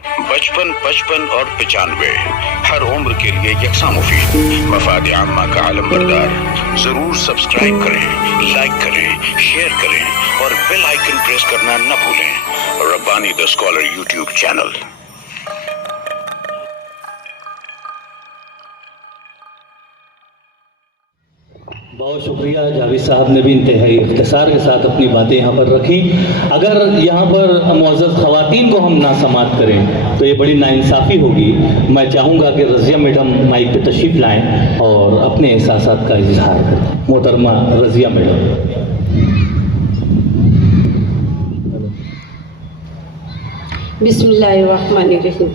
55, 55 और 95 हर उम्र के लिए यकसा मुफीद। मफाद आम्मा का आलम बरदार। जरूर सब्सक्राइब करें, लाइक करें, शेयर करें और बेल आइकन प्रेस करना न भूलें। Rabbani The Scholar YouTube channel. बहुत शुक्रिया। जावेद साहब ने भी इंतहाई इख्तिसार के साथ अपनी बातें यहाँ पर रखी। अगर यहाँ पर मुअज़्ज़ज़ ख़वातीन को हम ना समात करें तो ये बड़ी नाइंसाफ़ी होगी। मैं चाहूँगा कि रज़िया मैडम माइक पे तशरीफ़ लाएँ और अपने एहसासात का इजहार करें। मोहतरमा रज़िया मैडम। बिस्मिल्लाहिर्रहमानिर्रहीम।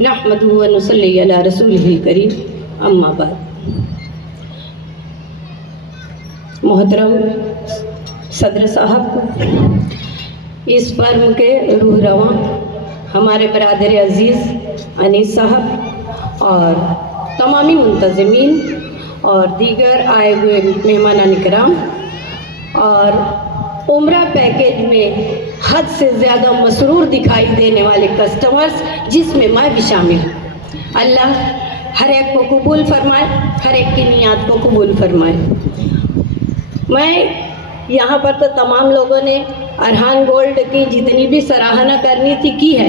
नहमदुहु व नुसल्ली अला रसूलिहिल करीम। अम्मा बाद। मोहतरम सदर साहब, इस फर्म के रूह रवां हमारे बरादर अज़ीज़ अनीस साहब और तमामी मुंतज़मीन और दीगर आए हुए मेहमान इकराम और उम्रा पैकेज में हद से ज़्यादा मसरूर दिखाई देने वाले कस्टमर्स, जिसमें मैं भी शामिल हूँ। अल्लाह हर एक को कबूल फरमाए, हर एक की नियत को कबूल फरमाए। मैं यहाँ पर तो तमाम लोगों ने अरहान गोल्ड की जितनी भी सराहना करनी थी की है।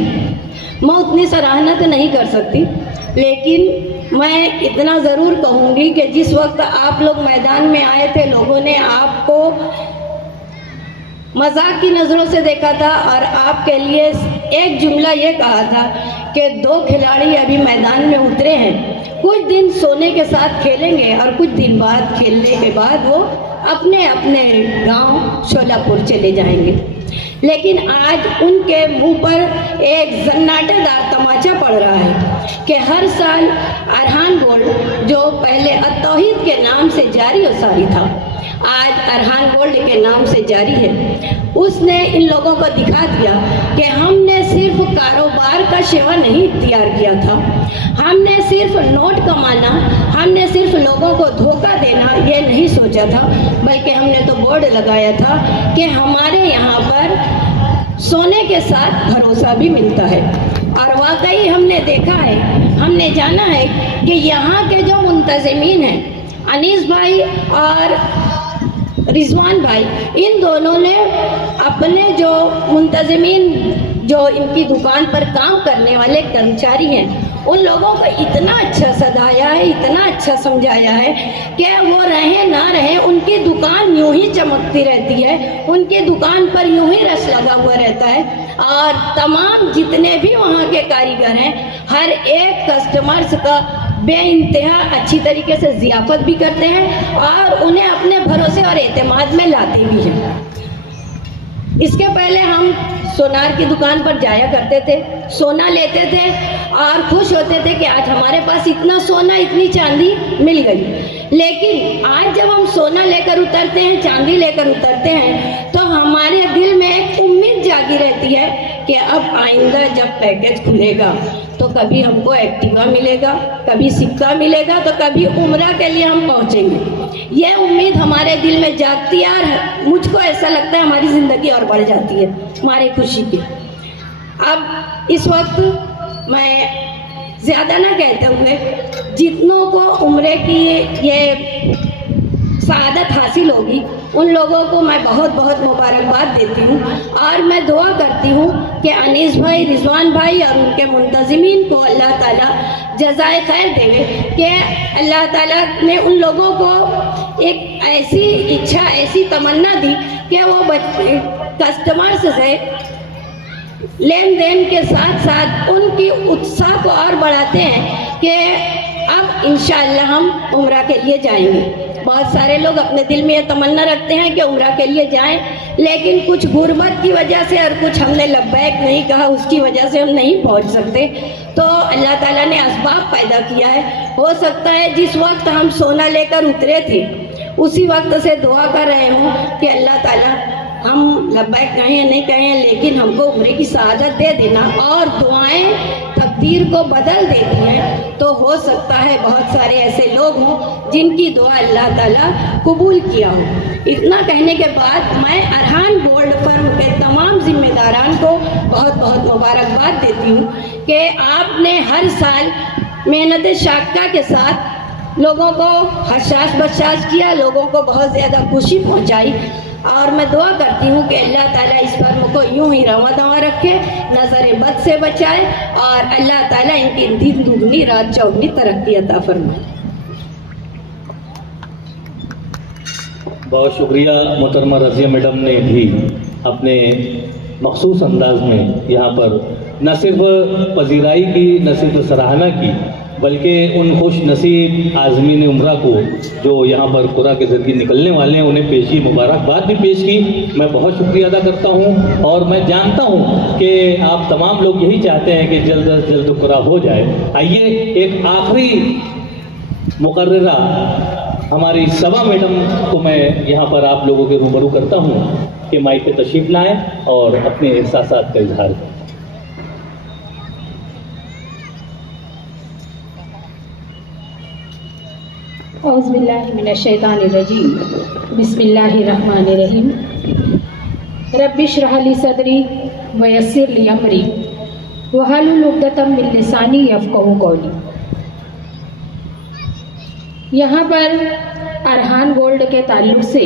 मैं उतनी सराहना तो नहीं कर सकती, लेकिन मैं इतना ज़रूर कहूँगी कि जिस वक्त आप लोग मैदान में आए थे, लोगों ने आपको मजाक की नज़रों से देखा था और आपके लिए एक जुमला ये कहा था कि 2 खिलाड़ी अभी मैदान में उतरे हैं, कुछ दिन सोने के साथ खेलेंगे और कुछ दिन बाद खेलने के बाद वो अपने अपने गांव शोलापुर चले जाएंगे। लेकिन आज उनके मुंह पर एक जन्नाटेदार तमाचा पड़ रहा है कि हर साल अरहान गोल्ड, जो पहले अत-तौहीद के नाम से जारी और सारी था, आज अरहान गोल्ड के नाम से जारी है। उसने इन लोगों को दिखा दिया कि हमने सिर्फ कारोबार का शेवा नहीं इख्तियार किया था, हमने सिर्फ नोट कमाना, हमने सिर्फ लोगों को धोखा देना ये नहीं सोचा था, बल्कि हमने तो बोर्ड लगाया था कि हमारे यहाँ पर सोने के साथ भरोसा भी मिलता है। और वाकई हमने देखा है, हमने जाना है कि यहाँ के जो मुंतज़मीन हैं, अनीस भाई और रिजवान भाई, इन दोनों ने अपने जो मुंतज़मीन, जो इनकी दुकान पर काम करने वाले कर्मचारी हैं, उन लोगों को इतना अच्छा सदाया है, इतना अच्छा समझाया है कि वो रहे ना रहे, उनकी दुकान यूं ही चमकती रहती है, उनकी दुकान पर यूं ही रश लगा हुआ रहता है। और तमाम जितने भी वहाँ के कारीगर हैं, हर एक कस्टमर्स का बेइंतहा अच्छी तरीके से ज़ियाफ़त भी करते हैं और उन्हें अपने भरोसे और एतमाद में लाते भी हैं। इसके पहले हम सोनार की दुकान पर जाया करते थे, सोना लेते थे और खुश होते थे कि आज हमारे पास इतना सोना, इतनी चांदी मिल गई। लेकिन आज जब हम सोना लेकर उतरते हैं, चांदी लेकर उतरते हैं, तो हमारे दिल में एक उम्मीद जागी रहती है कि अब आइंदा जब पैकेज खुलेगा तो कभी हमको एक्टिवा मिलेगा, कभी सिक्का मिलेगा, तो कभी उम्रा के लिए हम पहुंचेंगे। ये उम्मीद हमारे दिल में जागती है और मुझको ऐसा लगता है हमारी ज़िंदगी और बढ़ जाती है हमारी खुशी की। अब इस वक्त मैं ज़्यादा ना कहते हुए, जितनों को उम्रे की ये सआदत हासिल होगी, उन लोगों को मैं बहुत बहुत मुबारकबाद देती हूँ और मैं दुआ करती हूँ कि अनीस भाई, रिजवान भाई और उनके मुंतज़मीन को अल्लाह ताला जज़ाए खैर देवे कि अल्लाह ताला ने उन लोगों को एक ऐसी इच्छा, ऐसी तमन्ना दी कि वो कस्टमर्स से लेन देन के साथ साथ उनकी उत्साह को और बढ़ाते हैं कि अब इंशाअल्लाह हम उम्रा के लिए जाएंगे। बहुत सारे लोग अपने दिल में ये तमन्ना रखते हैं कि उम्रा के लिए जाएं, लेकिन कुछ गुर्बत की वजह से और कुछ हमने लब्बैक नहीं कहा, उसकी वजह से हम नहीं पहुंच सकते। तो अल्लाह ताला ने असबाब पैदा किया है। हो सकता है जिस वक्त हम सोना लेकर उतरे थे, उसी वक्त से दुआ कर रहे हूँ कि अल्लाह ताला हम लब्बैक कहें नहीं कहें, लेकिन हमको उम्रे की सआदत दे देना। और दुआएं तकदीर को बदल देती हैं, तो हो सकता है बहुत सारे ऐसे लोग हों जिनकी दुआ अल्लाह ताला कबूल किया हो। इतना कहने के बाद मैं अरहान गोल्ड फर्म के तमाम जिम्मेदारान को बहुत बहुत मुबारकबाद देती हूँ कि आपने हर साल मेहनत शाक़ा के साथ लोगों को हर्षास बर्षास किया, लोगों को बहुत ज़्यादा खुशी पहुँचाई। और मैं दुआ करती हूँ कि अल्लाह ताला इस पर्व को यूं ही रवा दवा रखे, नज़र बद से बचाए और अल्लाह ताला इनकी दिन दुगनी रात चौगनी तरक्की अता फरमाए। बहुत शुक्रिया मोहतरमा रज़िया मैडम ने भी अपने मखसूस अंदाज में यहाँ पर न सिर्फ पजीराई की, न सिर्फ सराहना की, बल्कि उन खुश नसीब आज़मीन उम्रा को जो यहाँ पर कुरा के ज़रिए निकलने वाले हैं उन्हें पेशी मुबारकबाद भी पेश की। मैं बहुत शुक्रिया अदा करता हूँ और मैं जानता हूँ कि आप तमाम लोग यही चाहते हैं कि जल्द अज जल्द कुरा हो जाए। आइए एक आखिरी मुकर्ररा हमारी सबा मैडम को मैं यहाँ पर आप लोगों के रूबरू करता हूँ कि माइक पे तशरीफ़ लाएँ और अपने एहसासात का इजहार करें। औज़ुबिल्लाहिमिनश्शैतानिर्रजीम बिस्मिल्लाहिर्रहमानिर्रहीम रब्बिश्रह ली सदरी वयस्सिर ली अमरी वहलुल उक़दतम मिन लिसानी यफ़क़हू क़ौली। यहाँ पर अरहान गोल्ड के ताल्लुक़ से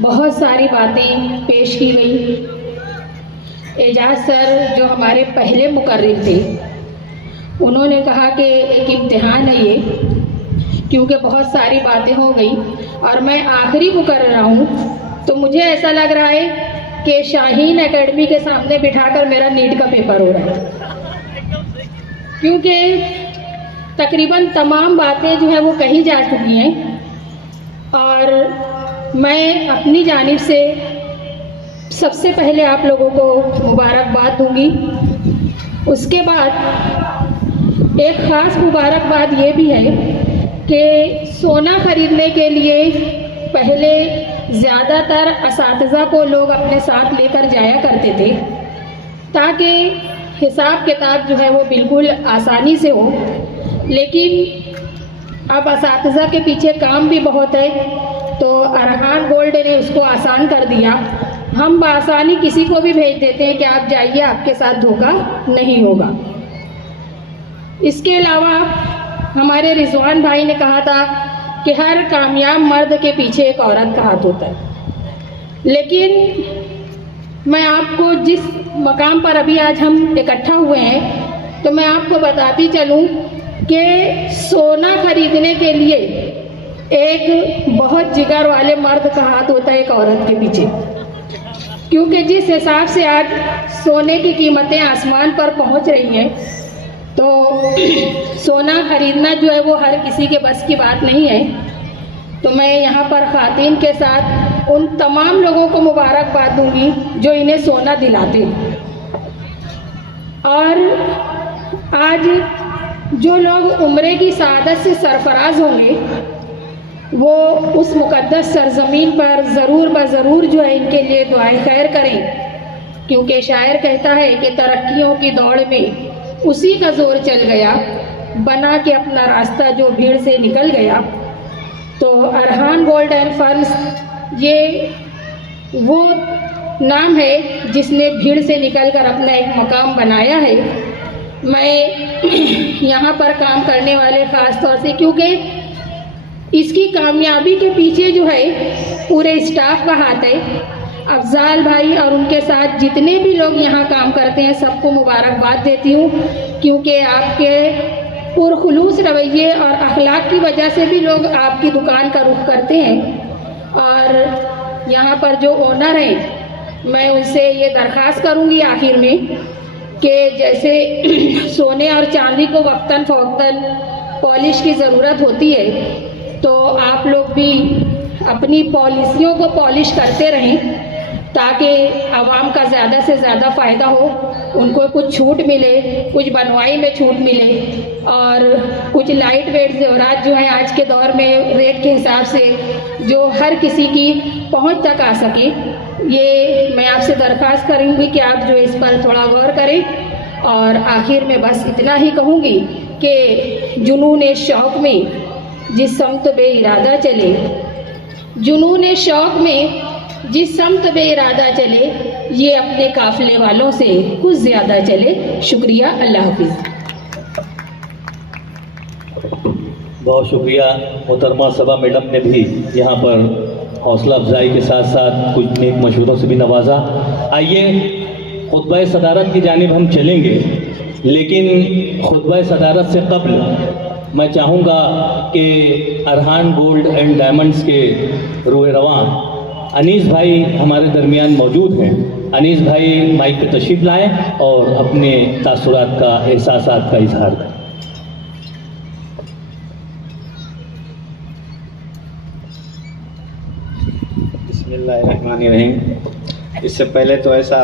बहुत सारी बातें पेश की गई। एजाज सर जो हमारे पहले मुकर्रिर थे उन्होंने कहा कि एक इम्तिहान है ये, क्योंकि बहुत सारी बातें हो गई और मैं आखिरी मुकर्ररा हूँ, तो मुझे ऐसा लग रहा है कि शाहीन एकेडमी के सामने बिठाकर मेरा नीट का पेपर हो रहा है, क्योंकि तकरीबन तमाम बातें जो है वो कही जा चुकी हैं और मैं अपनी जानिब से सबसे पहले आप लोगों को मुबारकबाद दूंगी। उसके बाद एक ख़ास मुबारकबाद ये भी है कि सोना ख़रीदने के लिए पहले ज़्यादातर असातिज़ा को लोग अपने साथ लेकर जाया करते थे ताकि हिसाब किताब जो है वो बिल्कुल आसानी से हो, लेकिन अब असातिज़ा के पीछे काम भी बहुत है, तो अरहान गोल्ड ने उसको आसान कर दिया। हम बआसानी किसी को भी भेज देते हैं कि आप जाइए, आपके साथ धोखा नहीं होगा। इसके अलावा हमारे रिजवान भाई ने कहा था कि हर कामयाब मर्द के पीछे एक औरत का हाथ होता है, लेकिन मैं आपको जिस मकाम पर अभी आज हम इकट्ठा हुए हैं तो मैं आपको बताती चलूं कि सोना खरीदने के लिए एक बहुत जिगर वाले मर्द का हाथ होता है एक औरत के पीछे, क्योंकि जिस हिसाब से आज सोने की कीमतें आसमान पर पहुंच रही हैं तो सोना खरीदना जो है वो हर किसी के बस की बात नहीं है। तो मैं यहाँ पर ख़ातीन के साथ उन तमाम लोगों को मुबारकबाद दूंगी जो इन्हें सोना दिलाते हैं। और आज जो लोग उम्रे की सआदत से सरफराज होंगे वो उस मुक़द्दस सरज़मीन पर ज़रूर ज़रूर जो है इनके लिए दुआए खैर करें, क्योंकि शायर कहता है कि तरक्कियों की दौड़ में उसी का जोर चल गया, बना के अपना रास्ता जो भीड़ से निकल गया। तो अरहान गोल्ड एंड फर्म्स ये वो नाम है जिसने भीड़ से निकलकर अपना एक मकाम बनाया है। मैं यहाँ पर काम करने वाले ख़ास तौर से, क्योंकि इसकी कामयाबी के पीछे जो है पूरे स्टाफ का हाथ है, अफजाल भाई और उनके साथ जितने भी लोग यहाँ काम करते हैं सबको मुबारकबाद देती हूँ, क्योंकि आपके पुरखुलूस रवैये और अखलाक की वजह से भी लोग आपकी दुकान का रुख करते हैं। और यहाँ पर जो ओनर हैं मैं उनसे ये दरख्वास्त करूँगी आखिर में कि जैसे सोने और चांदी को वक्तन फ़वक्तन पॉलिश की ज़रूरत होती है, तो आप लोग भी अपनी पॉलिसियों को पॉलिश करते रहें ताकि आवाम का ज़्यादा से ज़्यादा फ़ायदा हो, उनको कुछ छूट मिले, कुछ बनवाई में छूट मिले और कुछ लाइट वेट ज़ेवरात जो है आज के दौर में रेट के हिसाब से जो हर किसी की पहुंच तक आ सके। ये मैं आपसे दरख्वास्त करूँगी कि आप जो इस पर थोड़ा गौर करें। और आखिर में बस इतना ही कहूँगी कि जुनून शौक़ में जिस समत बेइरादा चले, जुनून शौक़ में जिस समत बेइरादा चले, ये अपने काफिले वालों से कुछ ज़्यादा चले। शुक्रिया, अल्लाह हाफिज़। बहुत शुक्रिया। मोहतरमा सबा मैडम ने भी यहाँ पर हौसला अफजाई के साथ साथ कुछ नेक मशवरों से भी नवाजा। आइए खुतबा सदारत की जानिब हम चलेंगे, लेकिन खुतबा सदारत से कबल मैं चाहूँगा कि अरहान गोल्ड एंड डायमंड्स के रोए रवां अनीस भाई हमारे दरमियान मौजूद हैं। अनीस भाई माइक पे तशरीफ़ लाएं और अपने तासुरात का, एहसासात का इजहार करें। बिस्मिल्लाहिर्रहमानिर्रहीम। इससे पहले तो ऐसा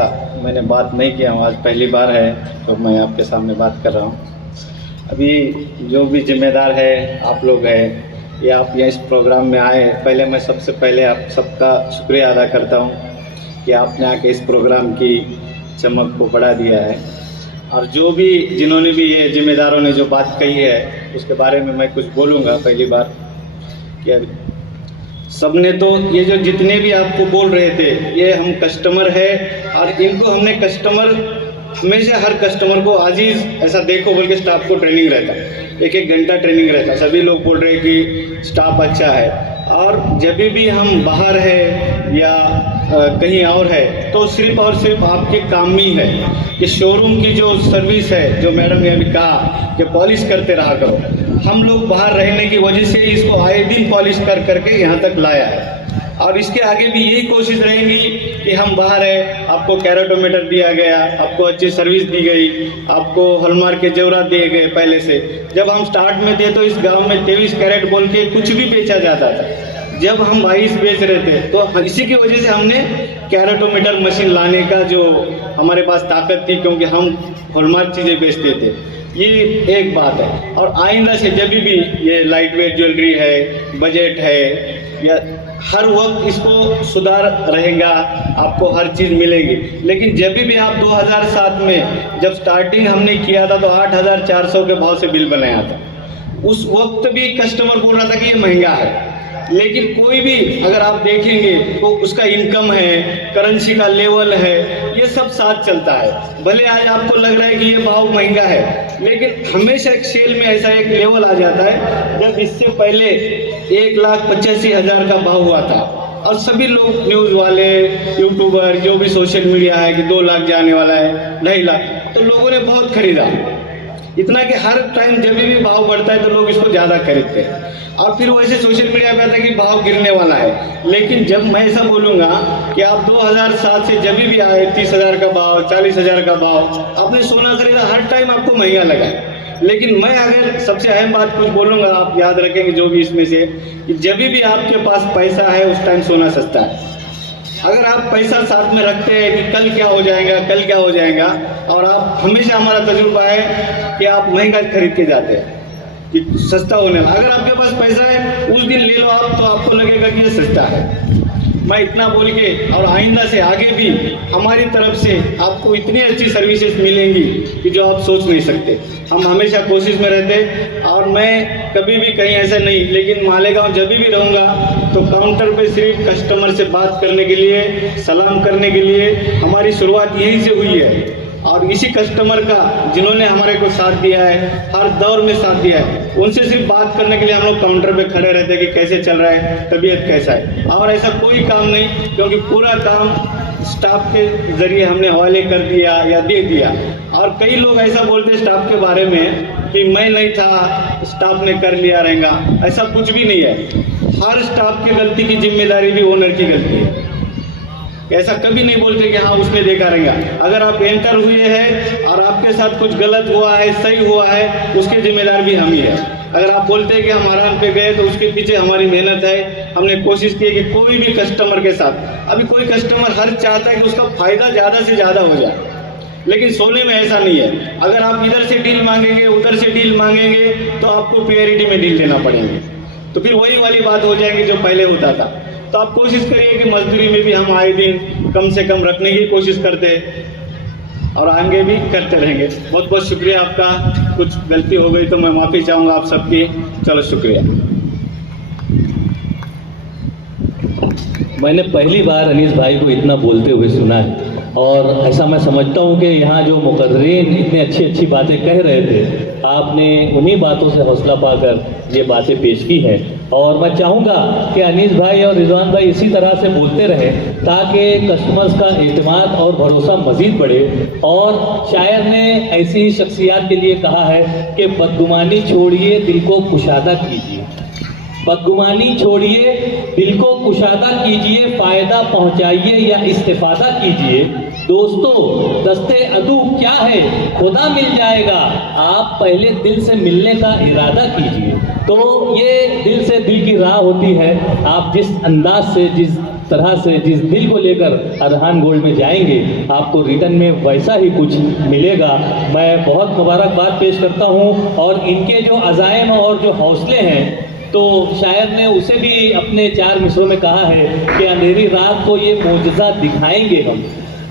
मैंने बात नहीं किया हूँ, आज पहली बार है तो मैं आपके सामने बात कर रहा हूँ। अभी जो भी जिम्मेदार है आप लोग हैं या आप यहाँ इस प्रोग्राम में आए, पहले मैं सबसे पहले आप सबका शुक्रिया अदा करता हूँ कि आपने आके इस प्रोग्राम की चमक को बढ़ा दिया है। और जो भी जिन्होंने भी ये जिम्मेदारों ने जो बात कही है उसके बारे में मैं कुछ बोलूँगा। पहली बार कि सबने तो ये जो जितने भी आपको बोल रहे थे ये हम कस्टमर है और इनको हमने कस्टमर हमेशा हर कस्टमर को अजीज ऐसा देखो बोल के स्टाफ को ट्रेनिंग रहता है, एक एक घंटा ट्रेनिंग रहता है। सभी लोग बोल रहे हैं कि स्टाफ अच्छा है। और जब भी हम बाहर है या कहीं और है तो सिर्फ और सिर्फ आपके काम ही है कि शोरूम की जो सर्विस है, जो मैडम ने अभी कहा कि पॉलिश करते रहा करो, हम लोग बाहर रहने की वजह से इसको आए दिन पॉलिश कर करके यहाँ तक लाया है। और इसके आगे भी यही कोशिश रहेगी कि हम बाहर है, आपको कैरेटोमीटर दिया गया, आपको अच्छी सर्विस दी गई, आपको हॉलमार्क के जेवरात दिए गए। पहले से जब हम स्टार्ट में थे तो इस गांव में 23 कैरेट बोल के कुछ भी बेचा जाता था। जब हम 22 बेच रहे थे तो इसी की वजह से हमने कैरेटोमीटर मशीन लाने का जो हमारे पास ताकत थी, क्योंकि हम हॉलमार्क चीज़ें बेचते थे। ये एक बात है। और आइंदा से जब भी ये लाइट वेट ज्वेलरी है, बजट है, या हर वक्त इसको सुधार रहेगा, आपको हर चीज़ मिलेगी। लेकिन जब भी आप 2007 में जब स्टार्टिंग हमने किया था तो 8,400 के भाव से बिल बनाया था। उस वक्त भी कस्टमर बोल रहा था कि ये महंगा है, लेकिन कोई भी अगर आप देखेंगे तो उसका इनकम है, करेंसी का लेवल है, ये सब साथ चलता है। भले आज आपको लग रहा है कि ये भाव महंगा है, लेकिन हमेशा एक सेल में ऐसा एक लेवल आ जाता है जब इससे पहले 1,85,000 का भाव हुआ था और सभी लोग न्यूज़ वाले, यूट्यूबर, जो भी सोशल मीडिया है कि 2 लाख जाने वाला है, 2.5 लाख, तो लोगों ने बहुत खरीदा। इतना कि हर टाइम जब भी भाव बढ़ता है तो लोग इसको ज़्यादा खरीदते हैं। और फिर वैसे सोशल मीडिया पे आता है कि भाव गिरने वाला है। लेकिन जब मैं ऐसा बोलूँगा कि आप 2007 से जब भी आए 30,000 का भाव, 40,000 का भाव, आपने सोना खरीदा, हर टाइम आपको महंगा लगा है। लेकिन मैं अगर सबसे अहम बात कुछ बोलूँगा, आप याद रखेंगे जो भी इसमें से, कि जब भी आपके पास पैसा है उस टाइम सोना सस्ता है। अगर आप पैसा साथ में रखते हैं कि कल क्या हो जाएगा, कल क्या हो जाएगा, और आप हमेशा, हमारा तजुर्बा है कि आप महंगा खरीद के जाते हैं कि सस्ता होने वाला। अगर आपके पास पैसा है उस दिन ले लो आप, तो आपको लगेगा कि ये सस्ता है। मैं इतना बोल के, और आइंदा से आगे भी हमारी तरफ से आपको इतनी अच्छी सर्विसेज मिलेंगी कि जो आप सोच नहीं सकते। हम हमेशा कोशिश में रहते, और मैं कभी भी कहीं ऐसा नहीं, लेकिन मालेगांव जब भी रहूँगा तो काउंटर पे सिर्फ कस्टमर से बात करने के लिए, सलाम करने के लिए हमारी शुरुआत यहीं से हुई है। और इसी कस्टमर का जिन्होंने हमारे को साथ दिया है, हर दौर में साथ दिया है, उनसे सिर्फ बात करने के लिए हम लोग काउंटर पे खड़े रहते हैं कि कैसे चल रहा है, तबीयत कैसा है। और ऐसा कोई काम नहीं, क्योंकि पूरा काम स्टाफ के जरिए हमने हवाले कर दिया या दे दिया। और कई लोग ऐसा बोलते स्टाफ के बारे में कि मैं नहीं था, स्टाफ ने कर लिया रहेगा। ऐसा कुछ भी नहीं है। हर स्टाफ की गलती की जिम्मेदारी भी ओनर की गलती है। ऐसा कभी नहीं बोलते कि हाँ उसने देखा रहेगा। अगर आप एंटर हुए हैं और आपके साथ कुछ गलत हुआ है, सही हुआ है, उसके जिम्मेदार भी हम ही है। अगर आप बोलते हैं कि हम आराम पे गए तो उसके पीछे हमारी मेहनत है। हमने कोशिश की कि कोई भी कस्टमर के साथ, अभी कोई कस्टमर हर चाहता है कि उसका फ़ायदा ज़्यादा से ज़्यादा हो जाए, लेकिन सोने में ऐसा नहीं है। अगर आप इधर से डील मांगेंगे, उधर से डील मांगेंगे, तो आपको पेरिटी में डील देना पड़ेंगे। तो फिर वही वाली बात हो जाएगी जो पहले होता था। तो आप कोशिश करिए कि मजदूरी में भी हम आए दिन कम से कम रखने की कोशिश करते हैं और आगे भी करते रहेंगे। बहुत बहुत शुक्रिया आपका। कुछ गलती हो गई तो मैं माफ़ी चाहूँगा आप सबकी। चलो शुक्रिया। मैंने पहली बार अनीस भाई को इतना बोलते हुए सुना है। और ऐसा मैं समझता हूँ कि यहाँ जो मुकर्रीन इतने अच्छी अच्छी बातें कह रहे थे, आपने उन्हीं बातों से हौसला पाकर ये बातें पेश की हैं। और मैं चाहूँगा कि अनीस भाई और रिजवान भाई इसी तरह से बोलते रहें ताकि कस्टमर्स का एतमाद और भरोसा मज़ीद बढ़े। और शायर ने ऐसी शख्सियात के लिए कहा है कि बदगुमानी छोड़िए, दिल को कुशादा कीजिए। बदगुमानी छोड़िए, दिल को कुशादा कीजिए, फ़ायदा पहुंचाइए या इस्तिफादा कीजिए। दोस्तों, दस्ते अदू क्या है, खुदा मिल जाएगा, आप पहले दिल से मिलने का इरादा कीजिए। तो ये दिल से दिल की राह होती है। आप जिस अंदाज से, जिस तरह से, जिस दिल को लेकर अरहान गोल्ड में जाएंगे, आपको रिटर्न में वैसा ही कुछ मिलेगा। मैं बहुत मुबारकबाद पेश करता हूँ। और इनके जो अज़ाइम और जो हौसले हैं, तो शायर ने उसे भी अपने 4 मिसरों में कहा है कि अंधेरी रात को ये मोजज़ा दिखाएंगे हम,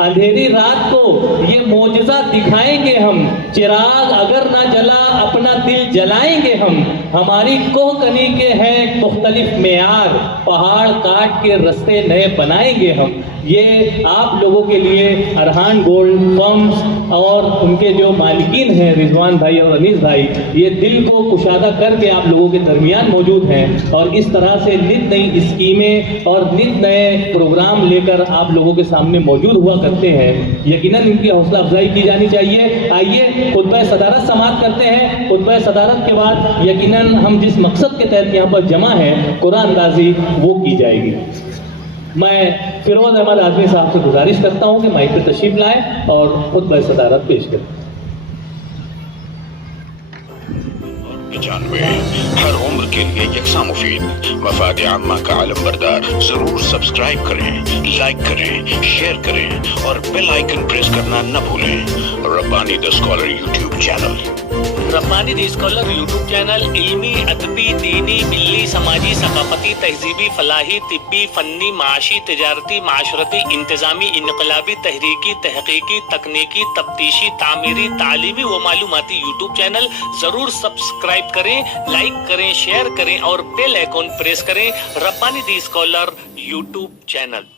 अंधेरी रात को ये मोजज़ा दिखाएंगे हम, चिराग अगर ना जला अपना दिल जलाएंगे हम, हमारी कोहकनी के हैं मुख्तलिफ मेयार, पहाड़ काट के रास्ते नए बनाएंगे हम। ये आप लोगों के लिए अरहान गोल्ड फर्म्स और उनके जो मालिकीन हैं रिजवान भाई और अनीस भाई, ये दिल को कुशादा करके आप लोगों के दरमियान मौजूद हैं। और इस तरह से नित नई स्कीमें और नित नए प्रोग्राम लेकर आप लोगों के सामने मौजूद हुआ करते हैं। यकीनन इनकी हौसला अफजाई की जानी चाहिए। आइए खुतबा सदारत समाअत करते हैं। खुतबा सदारत के बाद यकीनन हम जिस मकसद के तहत यहाँ पर जमा है, कुरान अंदाजी, वो की जाएगी। मैं फिरोज अहमद आजमी साहब से गुजारिश करता हूँ कि माइक पे तशरीफ लाएं और खुतबा सदारत पेश करें। 95 हर उम्र के लिए यकसा मुफीद, मफाद आम्मा का आलम बरदार। जरूर सब्सक्राइब करें, लाइक करें, शेयर करें और बेल आइकन प्रेस करना न भूलें। Rabbani The Scholar YouTube channel. Rabbani The Scholar YouTube channel इल्मी, अदबी, दीनी, मिल्ली, समाजी, सकाफती, तहजीबी, फलाही, तिब्बी, फन्नी, माशी, तिजारती, माशरती, इंतजामी, इनकलाबी, तहरीकी, तहकीकी, तकनीकी, तफ्तीशी, तामीरी, तालीमी व मालूमाती यूट्यूब चैनल। जरूर सब्सक्राइब करें, लाइक करें, शेयर करें और बेल आइकॉन प्रेस करें। Rabbani The Scholar YouTube channel.